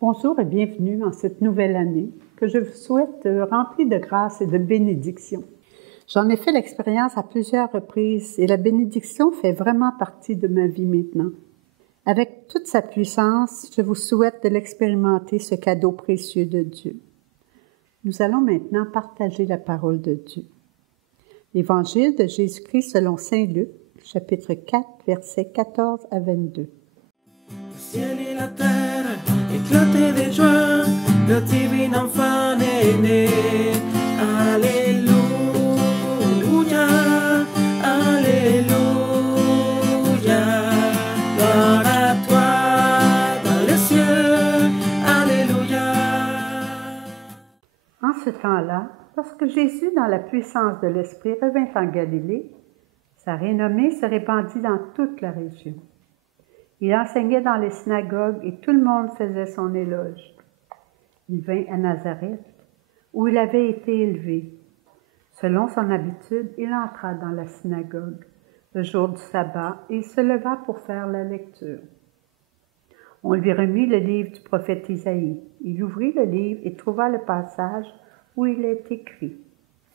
Bonjour et bienvenue en cette nouvelle année que je vous souhaite remplie de grâce et de bénédictions. J'en ai fait l'expérience à plusieurs reprises et la bénédiction fait vraiment partie de ma vie maintenant. Avec toute sa puissance, je vous souhaite de l'expérimenter, ce cadeau précieux de Dieu. Nous allons maintenant partager la parole de Dieu. L'Évangile de Jésus-Christ selon saint Luc, chapitre 4, versets 14 à 22. Le ciel et la terre éclataient de joie, le divin enfant est né. Alléluia, Alléluia. Gloire à toi dans les cieux, Alléluia. En ce temps-là, lorsque Jésus, dans la puissance de l'Esprit, revint en Galilée, sa renommée se répandit dans toute la région. Il enseignait dans les synagogues et tout le monde faisait son éloge. Il vint à Nazareth, où il avait été élevé. Selon son habitude, il entra dans la synagogue le jour du sabbat et il se leva pour faire la lecture. On lui remit le livre du prophète Isaïe. Il ouvrit le livre et trouva le passage où il est écrit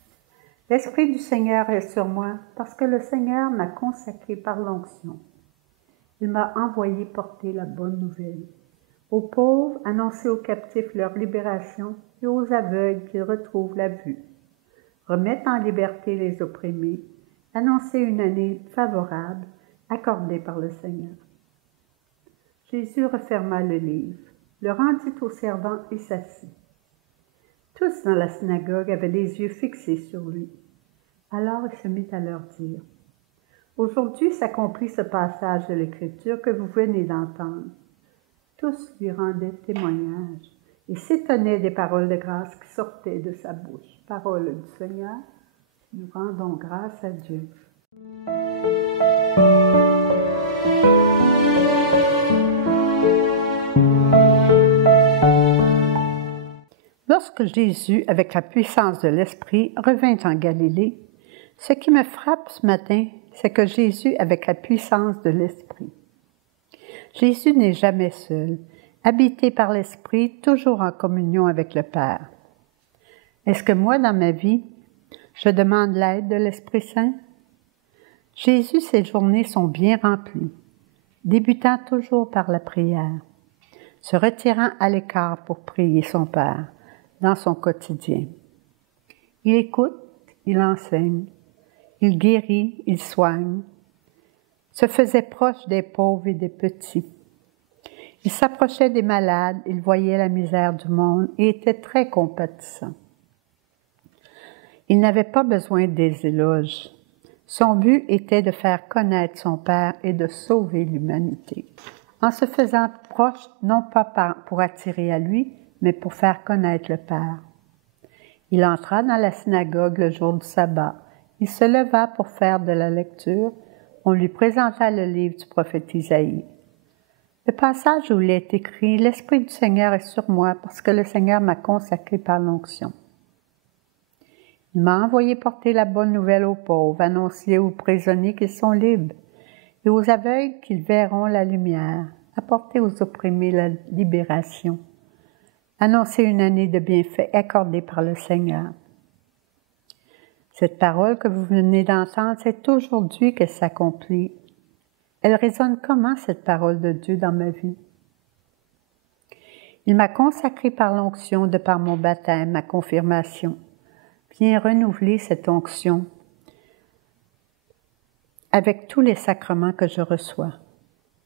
« L'Esprit du Seigneur est sur moi, parce que le Seigneur m'a consacré par l'onction. Il m'a envoyé porter la bonne nouvelle. Aux pauvres, annoncer aux captifs leur libération et aux aveugles qu'ils retrouvent la vue. Remettre en liberté les opprimés, annoncer une année favorable accordée par le Seigneur. » Jésus referma le livre, le rendit au servant et s'assit. Tous dans la synagogue avaient les yeux fixés sur lui. Alors il se mit à leur dire « Aujourd'hui s'accomplit ce passage de l'Écriture que vous venez d'entendre. » Tous lui rendaient témoignage et s'étonnaient des paroles de grâce qui sortaient de sa bouche. Parole du Seigneur, nous rendons grâce à Dieu. Lorsque Jésus, avec la puissance de l'Esprit, revint en Galilée, ce qui me frappe ce matin, c'est que Jésus, avec la puissance de l'Esprit. Jésus n'est jamais seul, habité par l'Esprit, toujours en communion avec le Père. Est-ce que moi, dans ma vie, je demande l'aide de l'Esprit Saint? Jésus, ses journées sont bien remplies, débutant toujours par la prière, se retirant à l'écart pour prier son Père dans son quotidien. Il écoute, il enseigne, il guérit, il soigne, se faisait proche des pauvres et des petits. Il s'approchait des malades, il voyait la misère du monde et était très compatissant. Il n'avait pas besoin des éloges. Son but était de faire connaître son Père et de sauver l'humanité. En se faisant proche, non pas pour attirer à lui, mais pour faire connaître le Père. Il entra dans la synagogue le jour du sabbat. Il se leva pour faire de la lecture. On lui présenta le livre du prophète Isaïe. Le passage où il est écrit « L'Esprit du Seigneur est sur moi parce que le Seigneur m'a consacré par l'onction. Il m'a envoyé porter la bonne nouvelle aux pauvres, annoncer aux prisonniers qu'ils sont libres et aux aveugles qu'ils verront la lumière, apporter aux opprimés la libération, annoncer une année de bienfaits accordée par le Seigneur. » Cette parole que vous venez d'entendre, c'est aujourd'hui qu'elle s'accomplit. Elle résonne comment, cette parole de Dieu, dans ma vie? Il m'a consacré par l'onction de par mon baptême, ma confirmation. Viens renouveler cette onction avec tous les sacrements que je reçois.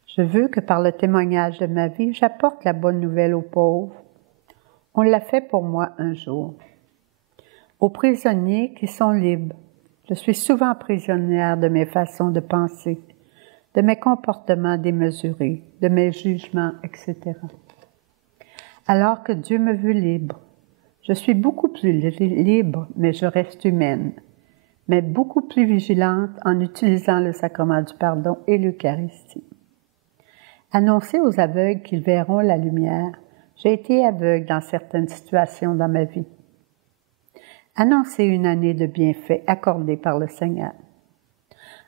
Je veux que par le témoignage de ma vie, j'apporte la bonne nouvelle aux pauvres. On l'a fait pour moi un jour. Aux prisonniers qui sont libres. Je suis souvent prisonnière de mes façons de penser, de mes comportements démesurés, de mes jugements, etc. Alors que Dieu me veut libre. Je suis beaucoup plus libre, mais je reste humaine, mais beaucoup plus vigilante en utilisant le sacrement du pardon et l'Eucharistie. Annoncer aux aveugles qu'ils verront la lumière. J'ai été aveugle dans certaines situations dans ma vie. Annoncer une année de bienfaits accordée par le Seigneur.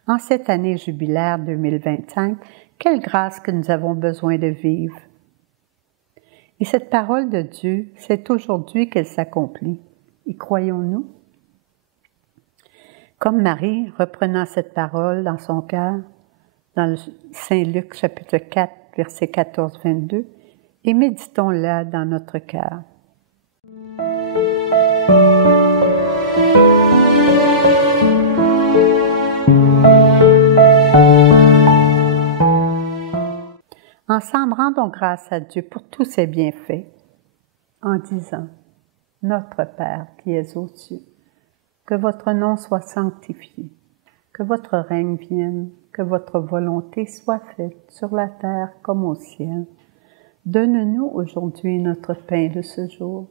En cette année jubilaire 2025, quelle grâce que nous avons besoin de vivre. Et cette parole de Dieu, c'est aujourd'hui qu'elle s'accomplit. Y croyons-nous? Comme Marie, reprenant cette parole dans son cœur, dans le Saint Luc chapitre 4, versets 14-22, et méditons-la dans notre cœur. Ensemble, rendons grâce à Dieu pour tous ses bienfaits, en disant, « Notre Père qui es aux cieux, que votre nom soit sanctifié, que votre règne vienne, que votre volonté soit faite sur la terre comme au ciel. Donne-nous aujourd'hui notre pain de ce jour.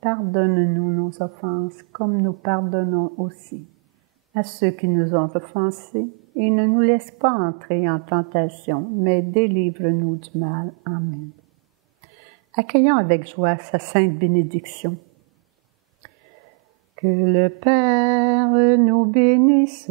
Pardonne-nous nos offenses comme nous pardonnons aussi à ceux qui nous ont offensés, et ne nous laisse pas entrer en tentation, mais délivre-nous du mal. Amen. » Accueillons avec joie sa sainte bénédiction. Que le Père nous bénisse,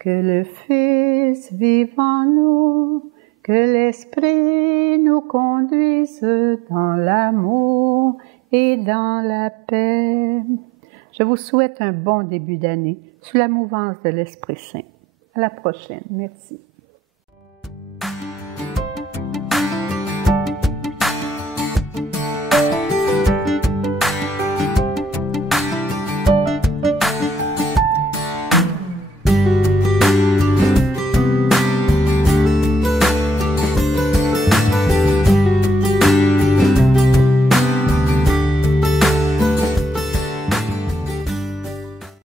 que le Fils vive en nous, que l'Esprit nous conduise dans l'amour et dans la paix. Je vous souhaite un bon début d'année sous la mouvance de l'Esprit Saint. À la prochaine. Merci.